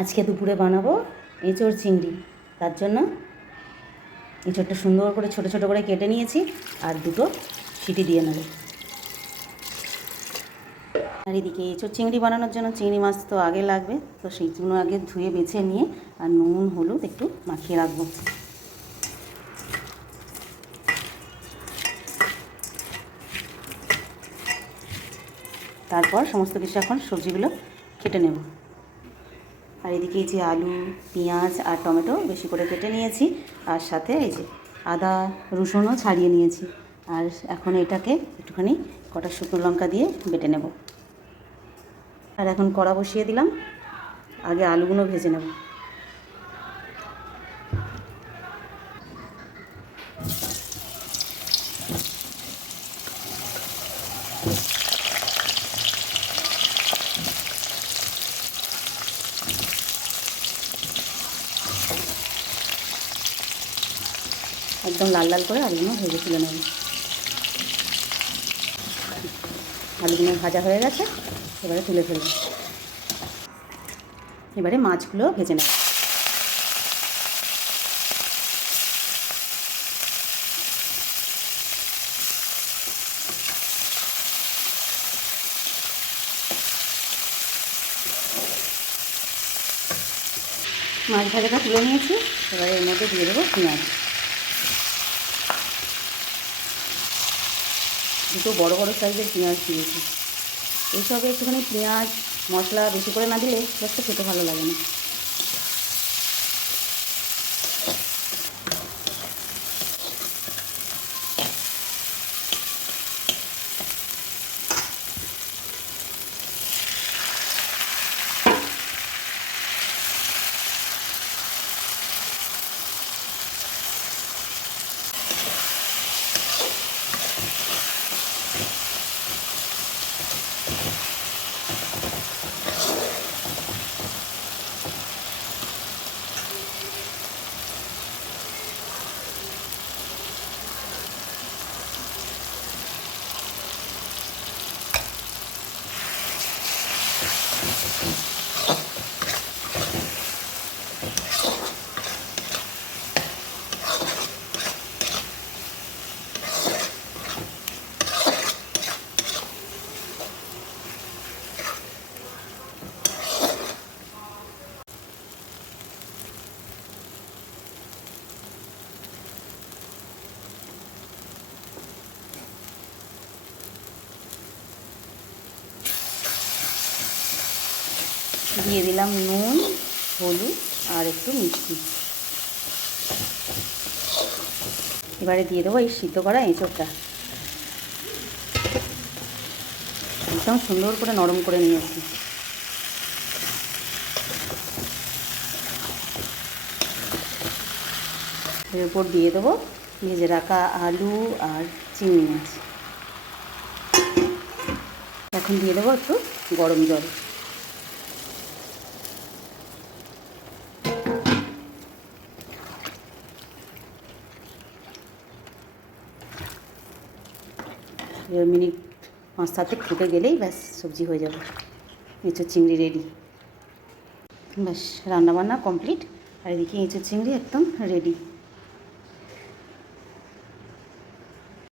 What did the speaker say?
আজকে দুপুরে বানাবো এঁচোড় চিংড়ি। তার জন্য এঁচোড়টা সুন্দর করে ছোট ছোট করে কেটে নিয়েছি আর দুটো সিটি দিয়ে নেব। আর এদিকে এঁচোড় চিংড়ি বানানোর জন্য চিংড়ি মাছ তো আগে লাগবে, তো সেইগুলো আগে ধুয়ে বেছে নিয়ে আর নুন হলুদ একটু মাখিয়ে রাখবো। তারপর সমস্ত কিছু এখন সবজিগুলো কেটে নেব। আর এদিকে এই যে আলু, পেঁয়াজ আর টমেটো বেশি করে কেটে নিয়েছি, আর সাথে এই যে আদা রসুনও ছাড়িয়ে নিয়েছি। আর এখন এটাকে একটুখানি কটা শুকনো লঙ্কা দিয়ে বেটে নেব। আর এখন কড়া বসিয়ে দিলাম, আগে আলুগুলো ভেজে নেব। একদম লাল লাল করে আলুগুলো ভেজে তুলে নেব। আলুগুলো ভাজা হয়ে গেছে, এবারে তুলে ফেলব। এবারে মাছগুলো ভেজে নেব। মাছ ভাজাটা তুলে নিয়েছি, এবারে এর মধ্যে দিয়ে দেবো পেঁয়াজ। দুটো বড় বড় সাইজের পেঁয়াজ দিয়েছি। এইসবে একটুখানি পেঁয়াজ মশলা বেশি করে না দিলে জাস্ট খেতে ভালো লাগে না। দিয়ে দিলাম নুন, হলুদ আর একটু মিষ্টি। এবারে দিয়ে দেবো এই সিদ্ধ করা এঁচোড়টা। একদম সুন্দর করে নরম করে নিয়েছি। এর উপর দিয়ে দেবো ভেজে রাখা আলু আর চিংড়ি মাছ। এখন দিয়ে দেবো একটু গরম জল। মিনিট 5-7 ফুটে গেলেই ব্যাস সবজি হয়ে যাবে। এঁচোড় চিংড়ি রেডি। ব্যাস রান্নাবান্না কমপ্লিট। আর এদিকে এঁচোড় চিংড়ি একদম রেডি।